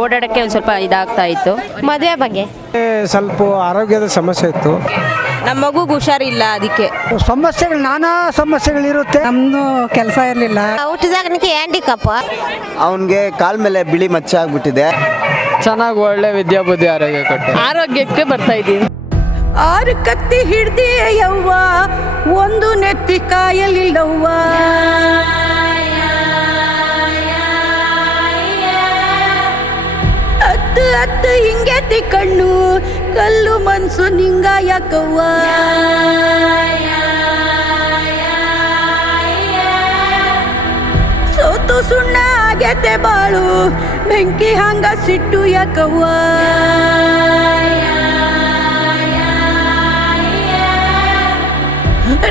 ಓಡಾಡಕ್ಕೆ ಒಂದು ಸ್ವಲ್ಪ ಇದಾಗ್ತಾ ಇತ್ತು. ಮದುವೆ ಬಗ್ಗೆ? ಸ್ವಲ್ಪ ಆರೋಗ್ಯದ ಸಮಸ್ಯೆ ಇತ್ತು. ನಮ್ಮ ಮಗುಗೆ ಹುಷಾರಿಲ್ಲ ಅದಕ್ಕೆ. ಸಮಸ್ಯೆಗಳು ನಾನಾ ಸಮಸ್ಯೆಗಳಿರುತ್ತೆ. ನಮ್ದು ಕೆಲಸ ಇರಲಿಲ್ಲ. ಹುಟ್ಟಿದಾಗನಿಗೆ ಹ್ಯಾಂಡಿಕಪ್ ಅವನಿಗೆ ಕಾಲ್ ಮೇಲೆ ಬಿಳಿ ಮಚ್ಚ ಆಗ್ಬಿಟ್ಟಿದೆ. ಚೆನ್ನಾಗಿ ಒಳ್ಳೆ ವಿದ್ಯಾಬುದ್ಧಿ ಆರೋಗ್ಯ ಕೊಟ್ಟೆ ಆರೋಗ್ಯಕ್ಕೆ ಬರ್ತಾ ಇದ್ದೀವಿ ಆರು ಕತ್ತಿ ಹಿಡ್ದಿ ಯವ್ವ ಒಂದು ನೆತ್ತಿ ಕಾಯಲಿಲ್ಲವ್ವ. ಹತ್ತು ಹಿಂಗೆ ಕಣ್ಣು, ಕಲ್ಲು ಮನ್ಸು ನಿಂಗ ಯಾಕವ್ವ ಸೋತು ಸುಣ್ಣ ಆಗೈತೆ ಬಾಳು, ಬೆಂಕಿ ಹಂಗ ಸಿಟ್ಟು ಯಾಕವ್ವ.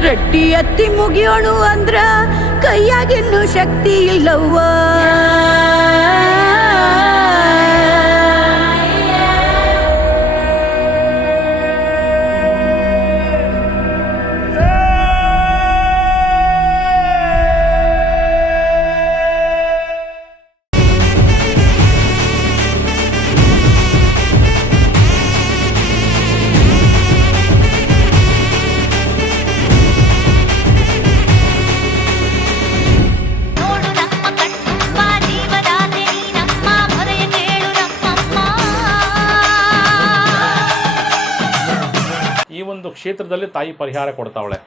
ರಟ್ಟಿ ಎತ್ತಿ ಮುಗಿಯೋಣು ಅಂದ್ರ ಕೈಯಾಗಿನ್ನು ಶಕ್ತಿ ಇಲ್ಲವ್ವ. ಕ್ಷೇತ್ರದಲ್ಲಿ ತಾಯಿ ಪರಿಹಾರ ಕೊಡ್ತಾವಳೆ.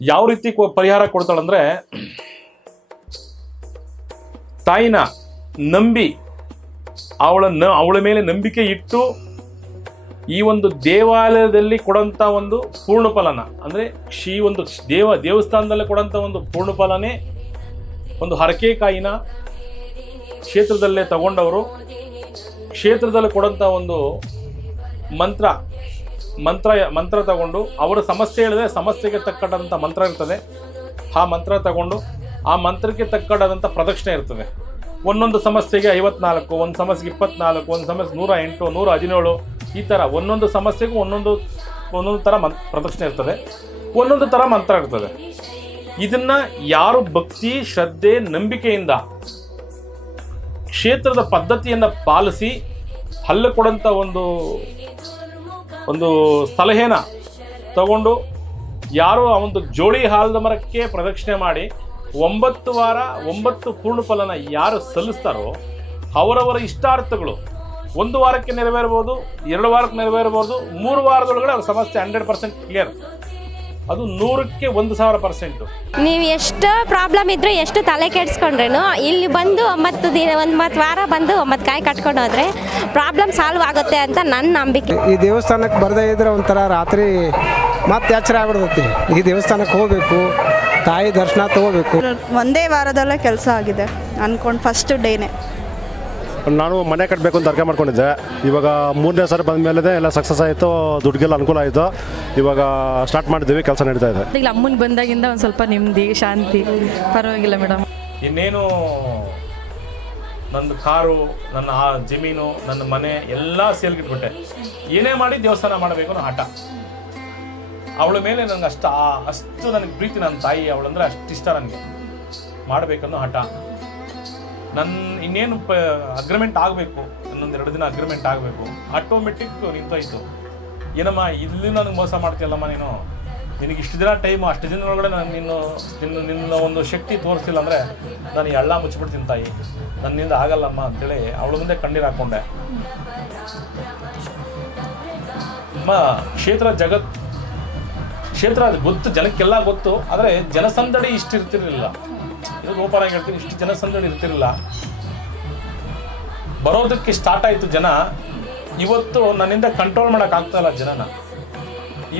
ಯಾವ ರೀತಿ ಪರಿಹಾರ ಪರಿಹಾರ ಕೊಡ್ತಾಳಂದ್ರೆ, ತಾಯಿನ ನಂಬಿ, ಅವಳ ನ ಅವಳ ಮೇಲೆ ನಂಬಿಕೆ ಇಟ್ಟು, ಈ ಒಂದು ದೇವಾಲಯದಲ್ಲಿ ಕೊಡಂತ ಒಂದು ಪೂರ್ಣ ಫಲನ ಅಂದ್ರೆ ಈ ಒಂದು ದೇವ, ದೇವಸ್ಥಾನದಲ್ಲಿ ಕೊಡಂತ ಒಂದು ಪೂರ್ಣ ಫಲನೇ ಒಂದು ಹರಕೆ ಕಾಯಿನ ಕ್ಷೇತ್ರದಲ್ಲೇ ತಗೊಂಡವರು, ಕ್ಷೇತ್ರದಲ್ಲಿ ಕೊಡಂತ ಒಂದು ಮಂತ್ರ ಮಂತ್ರ ಮಂತ್ರ ತಗೊಂಡು ಅವರ ಸಮಸ್ಯೆ ಹೇಳಿದ್ರೆ ಸಮಸ್ಯೆಗೆ ತಕ್ಕಂಥ ಮಂತ್ರ ಇರ್ತದೆ. ಆ ಮಂತ್ರ ತಗೊಂಡು ಆ ಮಂತ್ರಕ್ಕೆ ತಕ್ಕಂಥ ಪ್ರದಕ್ಷಿಣೆ ಇರ್ತದೆ. ಒಂದೊಂದು ಸಮಸ್ಯೆಗೆ ಐವತ್ನಾಲ್ಕು, ಒಂದು ಸಮಸ್ಯೆಗೆ ಇಪ್ಪತ್ನಾಲ್ಕು, ಒಂದು ಸಮಸ್ಯೆ ನೂರ ಎಂಟು, ನೂರ ಹದಿನೇಳು ಈ ಥರ ಒಂದೊಂದು ಸಮಸ್ಯೆಗೂ ಒಂದೊಂದು ಒಂದೊಂದು ಥರ ಮಂತ್ ಪ್ರದಕ್ಷಿಣೆ ಇರ್ತದೆ. ಒಂದೊಂದು ಥರ ಮಂತ್ರ ಇರ್ತದೆ. ಇದನ್ನು ಯಾರು ಭಕ್ತಿ, ಶ್ರದ್ಧೆ, ನಂಬಿಕೆಯಿಂದ ಕ್ಷೇತ್ರದ ಪದ್ಧತಿಯನ್ನು ಪಾಲಿಸಿ ಹಲ್ಲು ಕೊಡಂಥ ಒಂದು ಒಂದು ಸಲಹೆನ ತಗೊಂಡು ಯಾರು ಆ ಒಂದು ಜೋಡಿ ಹಾಲದ ಮರಕ್ಕೆ ಪ್ರದಕ್ಷಿಣೆ ಮಾಡಿ ಒಂಬತ್ತು ವಾರ, ಒಂಬತ್ತು ಪೂರ್ಣಫಲನ ಯಾರು ಸಲ್ಲಿಸ್ತಾರೋ ಅವರವರ ಇಷ್ಟಾರ್ಥಗಳು ಒಂದು ವಾರಕ್ಕೆ ನೆರವೇರ್ಬೋದು, ಎರಡು ವಾರಕ್ಕೆ ನೆರವೇರ್ಬೋದು, ಮೂರು ವಾರದೊಳಗಡೆ ಅವ್ರ ಸಮಸ್ಯೆ ಹಂಡ್ರೆಡ್ ಪರ್ಸೆಂಟ್ ಕ್ಲಿಯರ್ ಅದು ನೂರಕ್ಕೆ ಒಂದು ಸಾವಿರ ಪರ್ಸೆಂಟು ನೀವು ಎಷ್ಟು ಪ್ರಾಬ್ಲಮ್ ಇದ್ರೆ ಎಷ್ಟು ತಲೆ ಕೆಡಿಸ್ಕೊಂಡ್ರೇನು ಇಲ್ಲಿ ಬಂದು ಒಂಬತ್ತು ದಿನ ಒಂಬತ್ತು ವಾರ ಬಂದು ಒಂಬತ್ತು ಕಾಯಿ ಕಟ್ಕೊಂಡು ಹೋದ್ರೆ ಪ್ರಾಬ್ಲಮ್ ಸಾಲ್ವ್ ಆಗುತ್ತೆ ಅಂತ ನನ್ನ ನಂಬಿಕೆ. ಈ ದೇವಸ್ಥಾನಕ್ಕೆ ಬರದೇ ಇದ್ರೆ ಒಂಥರ ರಾತ್ರಿ ಮತ್ತೆ ಎಚ್ಚರ ಆಗ್ಬಿಡ್ತೈತಿ. ಈ ದೇವಸ್ಥಾನಕ್ಕೆ ಹೋಗ್ಬೇಕು ತಾಯಿ ದರ್ಶನ ತಗೋಬೇಕು. ಒಂದೇ ವಾರದಲ್ಲೇ ಕೆಲಸ ಆಗಿದೆ ಅನ್ಕೊಂಡು ಫಸ್ಟ್ ಡೇನೆ ನಾನು ಮನೆ ಕಟ್ಟಬೇಕು ಅಂತ ಅರ್ಕೆ ಮಾಡ್ಕೊಂಡಿದ್ದೆ. ಇವಾಗ ಮೂರನೇ ಸಾರಿ ಬಂದ ಮೇಲೆ ಎಲ್ಲ ಸಕ್ಸಸ್ ಆಯಿತು ದುಡ್ಡಿಗೆಲ್ಲ ಅನುಕೂಲ ಆಯಿತು. ಇವಾಗ ಸ್ಟಾರ್ಟ್ ಮಾಡಿದ್ದೀವಿ ಕೆಲಸ ನಡೀತಾ ಇದೆ. ಈಗ ಅಮ್ಮನ ಬಂದಾಗಿಂದ ಒಂದು ಸ್ವಲ್ಪ ನೆಮ್ಮದಿ ಶಾಂತಿ. ಪರವಾಗಿಲ್ಲ ಮೇಡಮ್. ಇನ್ನೇನು ನನ್ನ ಕಾರು ನನ್ನ ಆ ಜಮೀನು ನನ್ನ ಮನೆ ಎಲ್ಲ ಸೇಲ್ಗಿಟ್ಬಿಟ್ಟೆ ಏನೇ ಮಾಡಿ ದೇವಸ್ಥಾನ ಮಾಡಬೇಕು ಅನ್ನೋ ಆಟ ಅವಳ ಮೇಲೆ ನನಗೆ ಅಷ್ಟು ಆ- ಅಷ್ಟು ನನಗೆ ಪ್ರೀತಿ ನನ್ನ ತಾಯಿ ಅವಳಂದ್ರೆ ಅಷ್ಟು ಇಷ್ಟ ನನಗೆ. ಮಾಡಬೇಕನ್ನೋ ಹಠ. ನನ್ನ ಇನ್ನೇನು ಪ ಅಗ್ರಿಮೆಂಟ್ ಆಗಬೇಕು, ಇನ್ನೊಂದು ಎರಡು ದಿನ ಅಗ್ರಿಮೆಂಟ್ ಆಗಬೇಕು ಆಟೋಮೆಟಿಕ್ ನಿಂತೋಯ್ತು. ಏನಮ್ಮ ಇಲ್ಲಿ ನನಗೆ ಮೋಸ ಮಾಡ್ತೀಯಲ್ಲಮ್ಮ ನೀನು? ನಿನಗೆ ಇಷ್ಟು ದಿನ ಟೈಮು ಅಷ್ಟು ದಿನದೊಳಗಡೆ ನಾನು ನಿನ್ನ ನಿನ್ನ ನಿನ್ನ ಒಂದು ಶಕ್ತಿ ತೋರಿಸಿಲ್ಲ ಅಂದರೆ ನಾನು ಎಳ್ಳ ಮುಚ್ಚಿಬಿಡ್ತೀನಿ ತಾಯಿ. ನನ್ನಿಂದ ಆಗಲ್ಲಮ್ಮ ಅಂತೇಳಿ ಅವಳ ಮುಂದೆ ಕಣ್ಣೀರು ಹಾಕ್ಕೊಂಡೆ ಅಮ್ಮ, ಕ್ಷೇತ್ರ ಜಗತ್, ಕ್ಷೇತ್ರ ಅದು ಗೊತ್ತು, ಜನಕ್ಕೆಲ್ಲ ಗೊತ್ತು, ಆದರೆ ಜನಸಂದಡಿ ಇಷ್ಟು ಓಪನ್ ಆಗಿ ಹೇಳ್ತೀನಿ, ಇಷ್ಟು ಜನಸಂದಡಿ ಇರ್ತಿರಲಿಲ್ಲ ಬರೋದಕ್ಕೆ ಸ್ಟಾರ್ಟ್ ಆಯಿತು ಜನ. ಇವತ್ತು ನನ್ನಿಂದ ಕಂಟ್ರೋಲ್ ಮಾಡೋಕೆ ಆಗ್ತಾ ಇಲ್ಲ ಜನನ.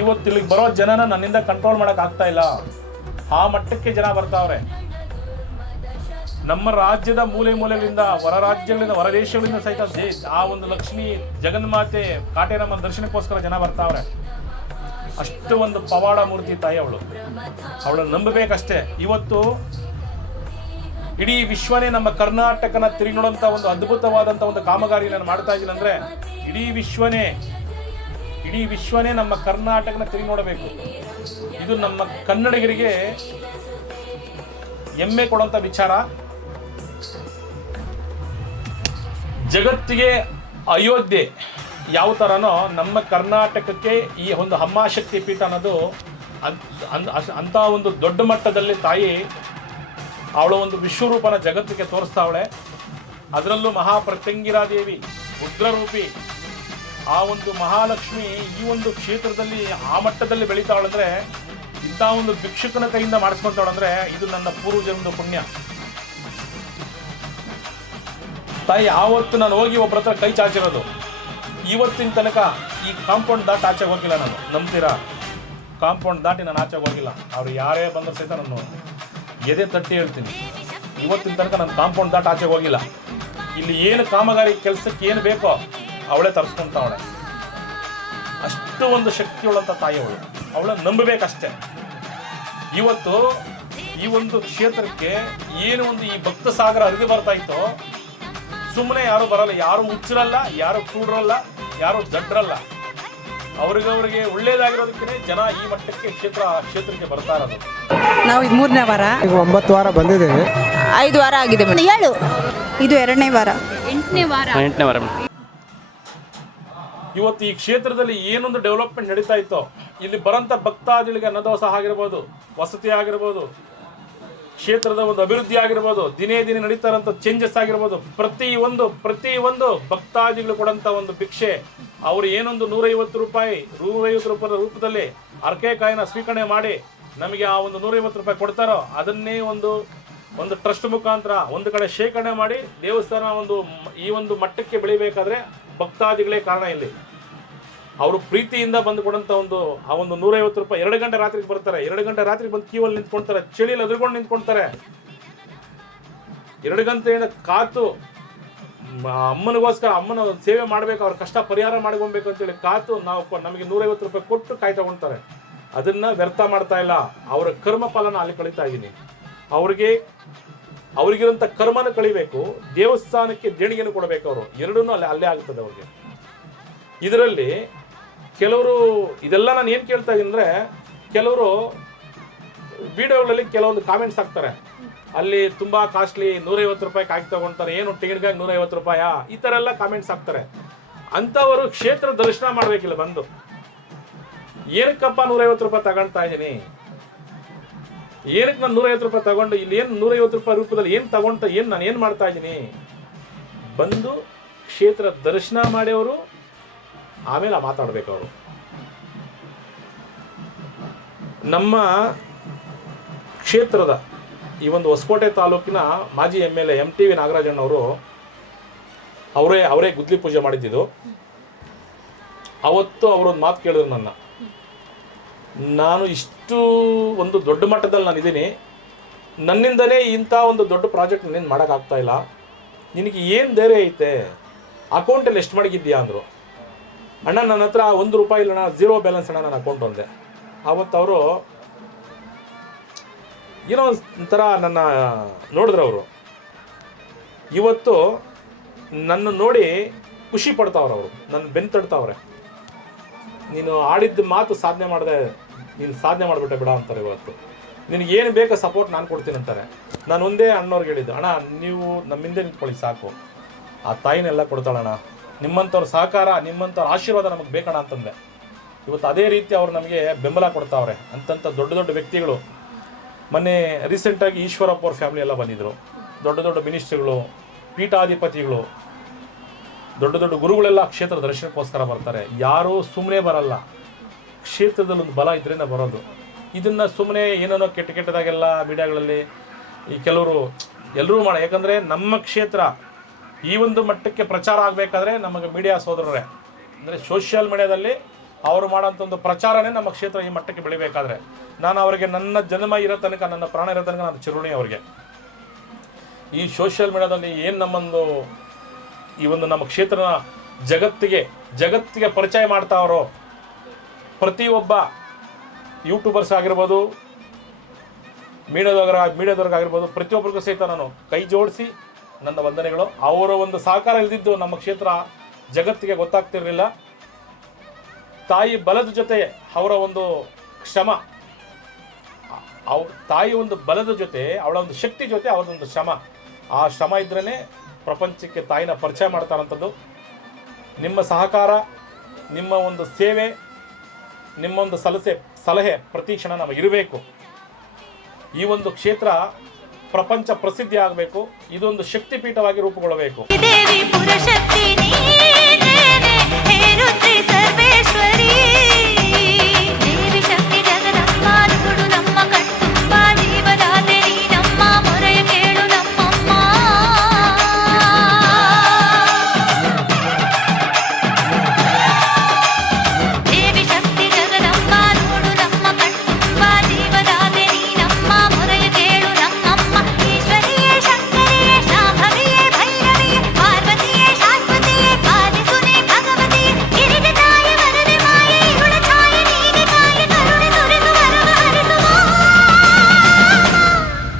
ಇವತ್ತು ಇಲ್ಲಿಗೆ ಬರೋ ಜನನ ನನ್ನಿಂದ ಕಂಟ್ರೋಲ್ ಮಾಡೋಕೆ ಆಗ್ತಾ ಇಲ್ಲ. ಆ ಮಟ್ಟಕ್ಕೆ ಜನ ಬರ್ತಾವ್ರೆ. ನಮ್ಮ ರಾಜ್ಯದ ಮೂಲೆ ಮೂಲೆಗಳಿಂದ, ಹೊರ ರಾಜ್ಯಗಳಿಂದ, ಹೊರ ದೇಶಗಳಿಂದ ಸಹಿತ ಆ ಒಂದು ಲಕ್ಷ್ಮಿ ಜಗನ್ಮಾತೆ ಕಾಟೇರಮ್ಮ ದರ್ಶನಕ್ಕೋಸ್ಕರ ಜನ ಬರ್ತಾವ್ರೆ. ಅಷ್ಟು ಒಂದು ಪವಾಡ ಮೂರ್ತಿ ತಾಯಿ ಅವಳು. ಅವಳನ್ನು ನಂಬಬೇಕಷ್ಟೇ. ಇವತ್ತು ಇಡೀ ವಿಶ್ವನೇ ನಮ್ಮ ಕರ್ನಾಟಕನ ತಿರುಗಿ ನೋಡುವಂತ ಒಂದು ಅದ್ಭುತವಾದಂತ ಒಂದು ಕಾಮಗಾರಿ ನಾನು ಮಾಡ್ತಾ ಇದ್ದೀನಿ ಅಂದ್ರೆ ಇಡೀ ವಿಶ್ವನೇ ಇಡೀ ವಿಶ್ವನೇ ನಮ್ಮ ಕರ್ನಾಟಕನ ತಿರುಗಿ ನೋಡಬೇಕು ಇದು ನಮ್ಮ ಕನ್ನಡಿಗರಿಗೆ ಹೆಮ್ಮೆ ಕೊಡುವಂತ ವಿಚಾರ. ಜಗತ್ತಿಗೆ ಅಯೋಧ್ಯೆ ಯಾವ ಥರನೋ ನಮ್ಮ ಕರ್ನಾಟಕಕ್ಕೆ ಈ ಒಂದು ಹಮ್ಮಾಶಕ್ತಿ ಪೀಠ ಅನ್ನೋದು ಅಂತ ಒಂದು ದೊಡ್ಡ ಮಟ್ಟದಲ್ಲಿ ತಾಯಿ ಅವಳ ಒಂದು ವಿಶ್ವರೂಪನ ಜಗತ್ತಿಗೆ ತೋರಿಸ್ತಾವಳೆ. ಅದರಲ್ಲೂ ಮಹಾಪ್ರತ್ಯಂಗಿರಾದೇವಿ ಉಗ್ರರೂಪಿ. ಆ ಒಂದು ಮಹಾಲಕ್ಷ್ಮಿ ಈ ಒಂದು ಕ್ಷೇತ್ರದಲ್ಲಿ ಆ ಮಟ್ಟದಲ್ಲಿ ಬೆಳೀತಾವಳಂದ್ರೆ ಇಂಥ ಒಂದು ಭಿಕ್ಷುಕನ ಕೈಯಿಂದ ಮಾಡಿಸ್ಕೊಳ್ತಾವಳಂದ್ರೆ ಇದು ನನ್ನ ಪೂರ್ವಜನ್ಮದ ಪುಣ್ಯ. ತಾಯಿ, ಆವತ್ತು ನಾನು ಹೋಗಿ ಒಬ್ಬರ ಹತ್ರ ಕೈ ಚಾಚಿರೋದು. ಇವತ್ತಿನ ತನಕ ಈ ಕಾಂಪೌಂಡ್ ದಾಟಿ ಆಚೆ ಹೋಗಿಲ್ಲ ನಾನು. ನಂಬ್ತೀರಾ? ಕಾಂಪೌಂಡ್ ದಾಟಿ ನಾನು ಆಚೆ ಹೋಗಿಲ್ಲ. ಅವ್ರು ಯಾರೇ ಬಂದರೂ ಸಹಿತ ನಾನು ಎದೆ ತಟ್ಟಿ ಹೇಳ್ತೀನಿ. ಇವತ್ತಿನ ತನಕ ನಾನು ಕಾಂಪೌಂಡ್ ದಾಟ ಆಚೆ ಹೋಗಿಲ್ಲ. ಇಲ್ಲಿ ಏನು ಕಾಮಗಾರಿ ಕೆಲಸಕ್ಕೆ ಏನು ಬೇಕೋ ಅವಳೇ ತರಿಸ್ಕೊಂತಾವಳೆ ಅಷ್ಟು ಒಂದು ಶಕ್ತಿಯುಳ್ಳಂಥ ತಾಯಿ ಅವಳು. ಅವಳ ನಂಬಬೇಕಷ್ಟೇ. ಇವತ್ತು ಈ ಒಂದು ಕ್ಷೇತ್ರಕ್ಕೆ ಏನು ಒಂದು ಈ ಭಕ್ತ ಸಾಗರ ಹರಿದು ಬರ್ತಾ ಇತ್ತೋ ಸುಮ್ಮನೆ ಯಾರು ಬರಲ್ಲ. ಯಾರು ಹುಚ್ಚರಲ್ಲ ಯಾರು ಕೂಡ್ರಲ್ಲ, ಯಾರು ಜಡ್ರಲ್ಲ. ಅವ್ರಿಗವ್ರಿಗೆ ಒಳ್ಳೇದಾಗಿರೋದಕ್ಕೆ ಜನ ಈ ಮಟ್ಟಕ್ಕೆ ಕ್ಷೇತ್ರ ಕ್ಷೇತ್ರಕ್ಕೆ ಬರ್ತಾ ಇರೋದು. ನಾವು ಇದು ಮೂರನೇ ವಾರ. ಈಗ ಒಂಬತ್ತು ವಾರ ಬಂದಿದ್ದೇವೆ. ಐದು ವಾರ ಆಗಿದೆ ಹೇಳು ಇದು ಎರಡನೇ ವಾರ. ಎಂಟನೇ ವಾರ. ಎಂಟನೇ ವಾರ ಇವತ್ತು ಈ ಕ್ಷೇತ್ರದಲ್ಲಿ ಏನೊಂದು ಡೆವಲಪ್ಮೆಂಟ್ ನಡೀತಾ ಇತ್ತೋ ಇಲ್ಲಿ ಬರಂತ ಭಕ್ತಾದಿಗಳಿಗೆ ಅನ್ನದೋಸ ಆಗಿರ್ಬೋದು ವಸತಿ ಆಗಿರ್ಬೋದು ಕ್ಷೇತ್ರದ ಒಂದು ಅಭಿವೃದ್ಧಿ ಆಗಿರ್ಬೋದು, ದಿನೇ ದಿನೇ ನಡೀತಾ ಚೇಂಜಸ್ ಆಗಿರ್ಬೋದು ಪ್ರತಿ ಒಂದು ಪ್ರತಿ ಒಂದು ಭಕ್ತಾದಿಗಳು ಕೊಡಂತ ಒಂದು ಭಿಕ್ಷೆ. ಅವರು ಏನೊಂದು ನೂರೈವತ್ತು ರೂಪಾಯಿ ನೂರೈವತ್ತು ರೂಪಾಯಿ ರೂಪದಲ್ಲಿ ಅರ್ಕೆ ಕಾಯಿನ ಸ್ವೀಕರಣೆ ಮಾಡಿ ನಮಗೆ ಆ ಒಂದು ನೂರೈವತ್ತು ರೂಪಾಯಿ ಕೊಡ್ತಾರೋ, ಅದನ್ನೇ ಒಂದು ಒಂದು ಟ್ರಸ್ಟ್ ಮುಖಾಂತರ ಒಂದು ಕಡೆ ಶೇಖರಣೆ ಮಾಡಿ ದೇವಸ್ಥಾನ ಒಂದು ಈ ಒಂದು ಮಟ್ಟಕ್ಕೆ ಬೆಳಿಬೇಕಾದ್ರೆ ಭಕ್ತಾದಿಗಳೇ ಕಾರಣ ಇಲ್ಲಿ. ಅವರು ಪ್ರೀತಿಯಿಂದ ಬಂದು ಕೊಡಂತ ಒಂದು, ಆ ಒಂದು ನೂರೈವತ್ತು ರೂಪಾಯಿ, ಎರಡು ಗಂಟೆ ರಾತ್ರಿಗೆ ಬರ್ತಾರೆ. ಎರಡು ಗಂಟೆ ರಾತ್ರಿ ಬಂದು ಕ್ಯೂವಲ್ಲಿ ನಿಂತ್ಕೊಳ್ತಾರೆ ಚಳಿಯಲ್ಲಿ ಅದ್ರಕೊಂಡು ನಿಂತ್ಕೊಳ್ತಾರೆ ಎರಡು ಗಂಟೆಯಿಂದ ಕಾತು ಅಮ್ಮನಿಗೋಸ್ಕರ ಅಮ್ಮನ ಸೇವೆ ಮಾಡಬೇಕು, ಅವ್ರ ಕಷ್ಟ ಪರಿಹಾರ ಮಾಡ್ಕೊಬೇಕು ಅಂತೇಳಿ ಕಾತು, ನಾವು ನಮಗೆ ನೂರೈವತ್ತು ರೂಪಾಯಿ ಕೊಟ್ಟು ಕಾಯಿ ತಗೊಳ್ತಾರೆ ಅದನ್ನ ವ್ಯರ್ಥ ಮಾಡ್ತಾ ಇಲ್ಲ. ಅವರ ಕರ್ಮ ಫಲನ ಅಲ್ಲಿ ಕಳೀತಾ ಇದ್ದೀನಿ ಅವ್ರಿಗೆ ಅವ್ರಿಗಿರೋಂಥ ಕರ್ಮನ ಕಳಿಬೇಕು. ದೇವಸ್ಥಾನಕ್ಕೆ ದೇಣಿಗೆಯನ್ನು ಕೊಡಬೇಕು ಅವರು. ಎರಡೂ ಅಲ್ಲಿ, ಅಲ್ಲೇ ಆಗ್ತದೆ ಅವ್ರಿಗೆ. ಇದರಲ್ಲಿ ಕೆಲವರು ಇದೆಲ್ಲ ನಾನು ಏನು ಕೇಳ್ತಾ ಇದ್ದೀನಿ ಅಂದರೆ, ಕೆಲವರು ವಿಡಿಯೋಗಳಲ್ಲಿ ಕೆಲವೊಂದು ಕಾಮೆಂಟ್ಸ್ ಹಾಕ್ತಾರೆ. ಅಲ್ಲಿ ತುಂಬಾ ಕಾಸ್ಟ್ಲಿ ನೂರೈವತ್ತು ರೂಪಾಯಿ ಕಾಯಿ ತಗೊಳ್ತಾರೆ ಏನು ಟಿಕೆಟ್ಗಾಗಿ ನೂರೈವತ್ತು ರೂಪಾಯಾ? ಈ ಥರ ಎಲ್ಲ ಕಾಮೆಂಟ್ಸ್ ಹಾಕ್ತಾರೆ. ಅಂಥವರು ಕ್ಷೇತ್ರ ದರ್ಶನ ಮಾಡಬೇಕಿಲ್ಲ ಬಂದು. ಏನಕ್ಕಪ್ಪ ನೂರೈವತ್ತು ರೂಪಾಯಿ ತಗೊಳ್ತಾ ಇದ್ದೀನಿ ಏನಕ್ಕೆ ನಾನು ನೂರೈವತ್ತು ರೂಪಾಯಿ ತಗೊಂಡು, ಇಲ್ಲಿ ಏನು ನೂರೈವತ್ತು ರೂಪಾಯಿ ರೂಪದಲ್ಲಿ ಏನು ತಗೊಂತ ಏನು ನಾನು ಏನು ಮಾಡ್ತಾ ಇದ್ದೀನಿ ಬಂದು ಕ್ಷೇತ್ರ ದರ್ಶನ ಮಾಡ್ಯವರು ಆಮೇಲೆ ಮಾತಾಡಬೇಕು ಅವರು. ನಮ್ಮ ಕ್ಷೇತ್ರದ ಈ ಒಂದು ಹೊಸಕೋಟೆ ತಾಲೂಕಿನ ಮಾಜಿ M L A M T V ನಾಗರಾಜಣ್ಣವರು ಅವರೇ ಅವರೇ ಗುದ್ಲಿ ಪೂಜೆ ಮಾಡಿದ್ದಿದ್ದು ಅವತ್ತು ಅವರೊಂದು ಮಾತು ಕೇಳಿದ್ರು ನನ್ನ. ನಾನು ಇಷ್ಟು ಒಂದು ದೊಡ್ಡ ಮಟ್ಟದಲ್ಲಿ ನಾನು ಇದ್ದೀನಿ. ನನ್ನಿಂದಲೇ ಇಂಥ ಒಂದು ದೊಡ್ಡ ಪ್ರಾಜೆಕ್ಟ್ ನೀನು ಮಾಡೋಕ್ಕಾಗ್ತಾ ಇಲ್ಲ. ನಿನಗೆ ಏನು ಧೈರ್ಯ ಐತೆ? ಅಕೌಂಟಲ್ಲಿ ಎಷ್ಟು ಮಡಗಿದ್ಯಾ ಅಂದರು. ಅಣ್ಣ, ನನ್ನ ಹತ್ರ ಒಂದು ರೂಪಾಯಿ ಇಲ್ಲ ಅಣ್ಣ ಝೀರೋ ಬ್ಯಾಲೆನ್ಸ್ ಅಣ್ಣ ನನ್ನ ಅಕೌಂಟ್ ಒಂದೆ. ಅವರು ಏನೋ ಒಂಥರ ನನ್ನ ನೋಡಿದ್ರು ಅವರು. ಇವತ್ತು ನನ್ನ ನೋಡಿ ಖುಷಿ ಪಡ್ತಾವ್ರೆ ಅವರು. ನನ್ನ ಬೆನ್ನು ತಡ್ತಾವ್ರೆ ನೀನು ಆಡಿದ್ದ ಮಾತು ಸಾಧನೆ ಮಾಡಿದೆ, ನೀನು ಸಾಧನೆ ಮಾಡಿಬಿಟ್ಟೆ ಬಿಡ ಅಂತಾರೆ ಇವತ್ತು. ನಿನಗೆ ಏನು ಬೇಕೋ ಸಪೋರ್ಟ್ ನಾನು ಕೊಡ್ತೀನಿ ಅಂತಾರೆ. ನಾನು ಒಂದೇ ಅಣ್ಣವ್ರಿಗೆ ಹೇಳಿದ್ದು, ಅಣ್ಣ, ನೀವು ನಮ್ಮಿಂದೆ ನಿಂತ್ಕೊಳ್ಳಿ ಸಾಕು. ಆ ತಾಯಿನೆಲ್ಲ ಕೊಡ್ತಾಳಣ್ಣ. ನಿಮ್ಮಂಥವ್ರ ಸಹಕಾರ, ನಿಮ್ಮಂಥವ್ರ ಆಶೀರ್ವಾದ ನಮಗೆ ಬೇಕಣ್ಣ ಅಂತಂದೆ. ಇವತ್ತು ಅದೇ ರೀತಿ ಅವ್ರು ನಮಗೆ ಬೆಂಬಲ ಕೊಡ್ತಾವ್ರೆ. ಅಂತಂಥ ದೊಡ್ಡ ದೊಡ್ಡ ವ್ಯಕ್ತಿಗಳು. ಮೊನ್ನೆ ರೀಸೆಂಟಾಗಿ ಈಶ್ವರಪ್ಪ ಅವ್ರ ಫ್ಯಾಮಿಲಿ ಎಲ್ಲ ಬಂದಿದ್ದರು ದೊಡ್ಡ ದೊಡ್ಡ ಮಿನಿಸ್ಟ್ರಿಗಳು ಪೀಠಾಧಿಪತಿಗಳು, ದೊಡ್ಡ ದೊಡ್ಡ ಗುರುಗಳೆಲ್ಲ ಕ್ಷೇತ್ರ ದರ್ಶನಕ್ಕೋಸ್ಕರ ಬರ್ತಾರೆ. ಯಾರೂ ಸುಮ್ಮನೆ ಬರಲ್ಲ. ಕ್ಷೇತ್ರದಲ್ಲಿ ಒಂದು ಬಲ ಇದರಿಂದ ಬರೋದು. ಇದನ್ನು ಸುಮ್ಮನೆ ಏನೇನೋ ಕೆಟ್ಟ ಕೆಟ್ಟದಾಗೆಲ್ಲ ಮೀಡಿಯಾಗಳಲ್ಲಿ ಈ ಕೆಲವರು, ಎಲ್ಲರೂ ಮಾಡ. ಯಾಕಂದರೆ ನಮ್ಮ ಕ್ಷೇತ್ರ ಈ ಒಂದು ಮಟ್ಟಕ್ಕೆ ಪ್ರಚಾರ ಆಗಬೇಕಾದ್ರೆ ನಮಗೆ ಮೀಡಿಯಾ ಸೋದರರೇ, ಅಂದರೆ ಸೋಷಿಯಲ್ ಮೀಡಿಯಾದಲ್ಲಿ ಅವರು ಮಾಡೋಂಥ ಒಂದು ಪ್ರಚಾರನೇ ನಮ್ಮ ಕ್ಷೇತ್ರ ಈ ಮಟ್ಟಕ್ಕೆ ಬೆಳಿಬೇಕಾದ್ರೆ. ನಾನು ಅವರಿಗೆ ನನ್ನ ಜನ್ಮ ಇರೋ ತನಕ, ನನ್ನ ಪ್ರಾಣ ಇರೋ ತನಕ ನಾನು ಚಿರುಣಿ ಅವರಿಗೆ. ಈ ಸೋಷಿಯಲ್ ಮೀಡಿಯಾದಲ್ಲಿ ಏನು ನಮ್ಮೊಂದು ಈ ಒಂದು ನಮ್ಮ ಕ್ಷೇತ್ರನ ಜಗತ್ತಿಗೆ ಜಗತ್ತಿಗೆ ಪರಿಚಯ ಮಾಡ್ತಾವ್ರೋ ಪ್ರತಿಯೊಬ್ಬ ಯೂಟ್ಯೂಬರ್ಸ್ ಆಗಿರ್ಬೋದು, ಮೀಡಿಯಾದವರ, ಮೀಡಿಯಾದವ್ರಿಗಾಗಿರ್ಬೋದು, ಪ್ರತಿಯೊಬ್ಬರಿಗೂ ಸಹಿತ ನಾನು ಕೈ ಜೋಡಿಸಿ ನನ್ನ ವಂದನೆಗಳು. ಅವರ ಒಂದು ಸಹಕಾರ ಇಲ್ದಿದ್ದು ನಮ್ಮ ಕ್ಷೇತ್ರ ಜಗತ್ತಿಗೆ ಗೊತ್ತಾಗ್ತಿರಲಿಲ್ಲ. ತಾಯಿ ಬಲದ ಜೊತೆ ಅವರ ಒಂದು ಶ್ರಮ ಅವ್, ತಾಯಿ ಒಂದು ಬಲದ ಜೊತೆ, ಅವಳ ಒಂದು ಶಕ್ತಿ ಜೊತೆ ಅವರದೊಂದು ಶ್ರಮ ಆ ಶ್ರಮ ಇದ್ರೇ ಪ್ರಪಂಚಕ್ಕೆ ತಾಯಿನ ಪರಿಚಯ ಮಾಡ್ತಾರಂಥದ್ದು. ನಿಮ್ಮ ಸಹಕಾರ, ನಿಮ್ಮ ಒಂದು ಸೇವೆ ನಿಮ್ಮ ಒಂದು ಸಲಸೆ, ಸಲಹೆ ಪ್ರತಿ ಕ್ಷಣ ನಮಗಿರಬೇಕು. ಈ ಒಂದು ಕ್ಷೇತ್ರ ಪ್ರಪಂಚ ಪ್ರಸಿದ್ಧಿ ಆಗಬೇಕು ಇದೊಂದು ಶಕ್ತಿಪೀಠವಾಗಿ ರೂಪುಗೊಳ್ಳಬೇಕು.